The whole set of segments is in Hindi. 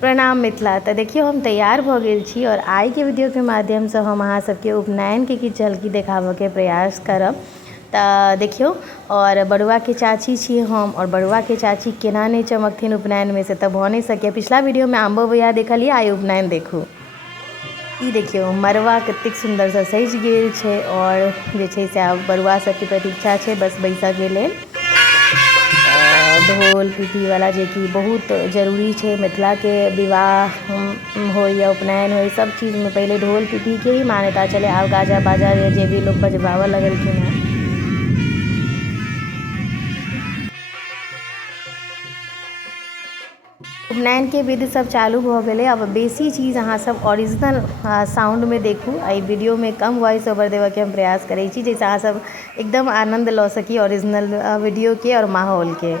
प्रणाम मिथिला। तो देखियो हम तैयार भ गेल छी और आई के वीडियो के माध्यम से हम अहाँ सबके उपनयन के किछु झलकी देखाबऽ के प्रयास करब। तो देखियो और बड़ुआ के चाची छी हम, और बड़ुआ के चाची केना नहीं चमकथिन उपनयन में से तो भ नहीं सके। पिछला वीडियो में आम्बो भैया देखलिए, आई उपनयन देखू। ई देखियो मरवा कतेक सुंदर से सज गेल छै और जे छै से आब बड़ुआ सबके प्रतीक्षा छै बस बैसा के लेल। ढोल पिपी वाला जे कि बहुत जरूरी है मिथिला के विवाह हो या उपनयन हो, सब चीज़ में पहले ढोल पिपी के ही मान्यता चले। आब गाजा बाजा जे भी लोग बजबाव लगलखिन हैं। उपनयन के विधि सब चालू भ गेलै। अब बेसी चीज़ अहाँ सब ओरिजिनल साउंड में देखू। आई वीडियो में कम वॉइस ओवर देवे के हम प्रयास करै छी, जैसे अहाँ सब एकदम आनंद ल सकी ओरिजिनल वीडियो के और माहौल के।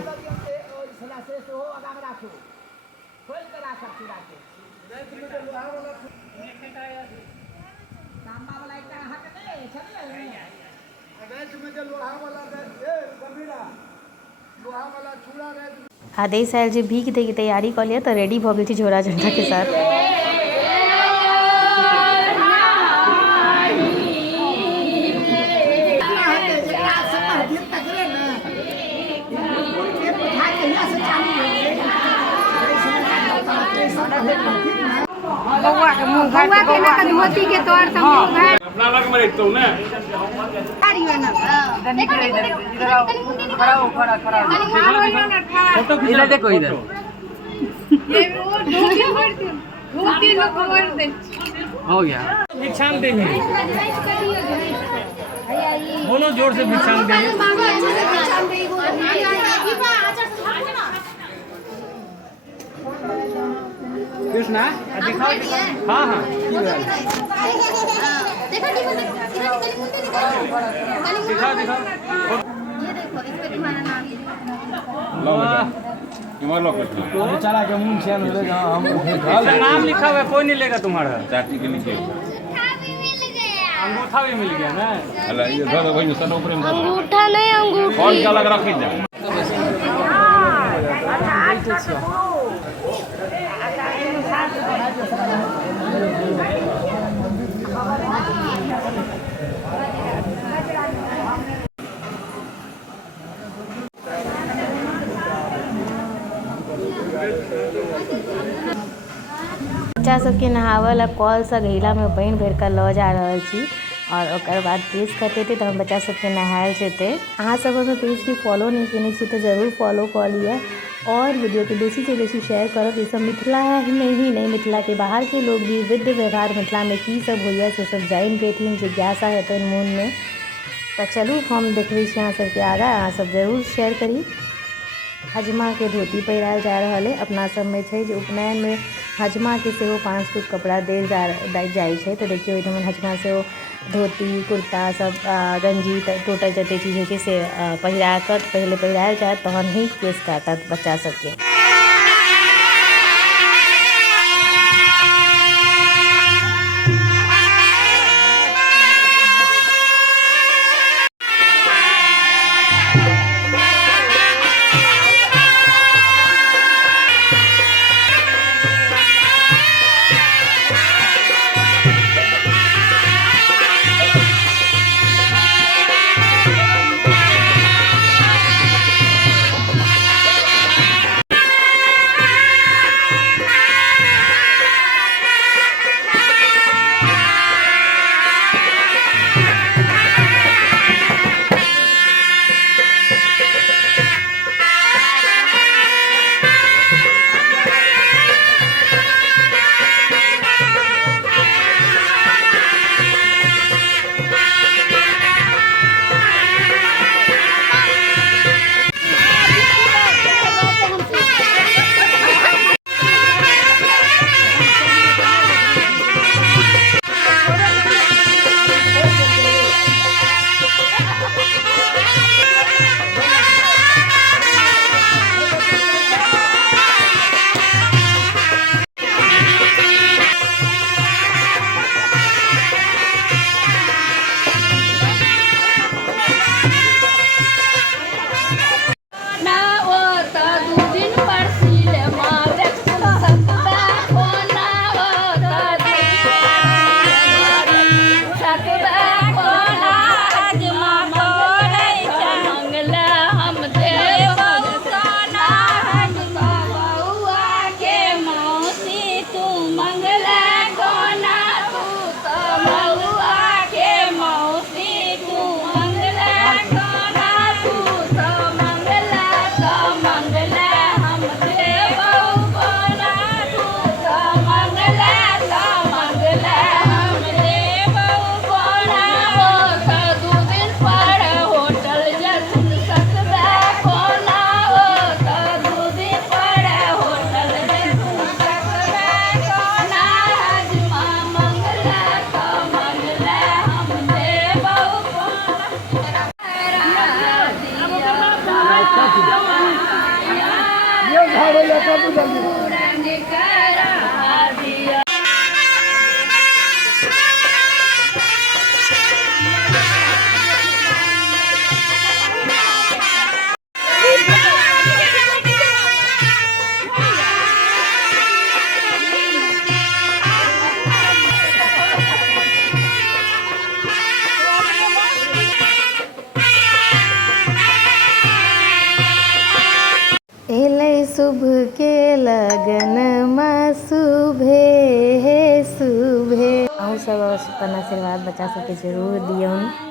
आदेश आयल जे भीख दे के तैयारी कर लिया तो रेडी भ गेल छी झोरा झंडा के साथ। बउआ के मुंह घाट के ना धोती के तोड़ सब मुंह घाट अपना लग में रहतो ना तारियो ना निकले इधर आओ, खड़ा फोटो खींच देखो इधर ये वो धोती लोग खबर दे हो गया। भिक्षांग देंगे, बोलो जोर से भिक्षांग देंगे। कृष्णा दिखाओ। हाँ हाँ दिखाओ दिखाओ। ये देखो इस पे तुम्हारा नाम बेचारा के मुंह छेन हो गया। हम नाम लिखा हुआ है, कोई नहीं लेगा तुम्हारा। चाची के नीचे अंगूठा भी मिल गया ना। अल्लाह ये धर भाई सन ऊपर में अंगूठा नहीं अंगूठी। कौन क्या लग रखी जा बच्चा सबके नहावल कल से घैला में पानी भर कर ल जा रहा छी और ओकर बाद पेश करते तो हम बच्चा सबके नहायल जेते। अहाँ सब अगर पेज के फॉलो नहीं केने छी तो जरूर फॉलो कर लिया और वीडियो के बेसी से बेसी शेयर करब। ये सब मिथिला में ही नहीं, मिथिला के बाहर के लोग भी विधि व्यवहार मिथिला में की सब होइए से सब जान पेथिन, जिज्ञासा हेतन मन में। तो चलू हम देखबे छी अहाँ सबके आगा, अहाँ सब जरूर शेयर करी। हजमा के धोती पहिरायल जा रहा है। अपना सब में छै जे उपनयन में हजमा के सेहो 5 टूक कपड़ा देल जाए छै। तो देखियो एकदम हजमा से धोती कुर्ता सब गंजी टोटल जते चीज़ है से पहिरा कर पहले पहिरायल जाए, तहन ही केस काटत बच्चा सबके। शुभ के लगन में शुभे शुभे। अहूँ सब अपन आशीर्वाद बच्चा सबके जरूर दियौन।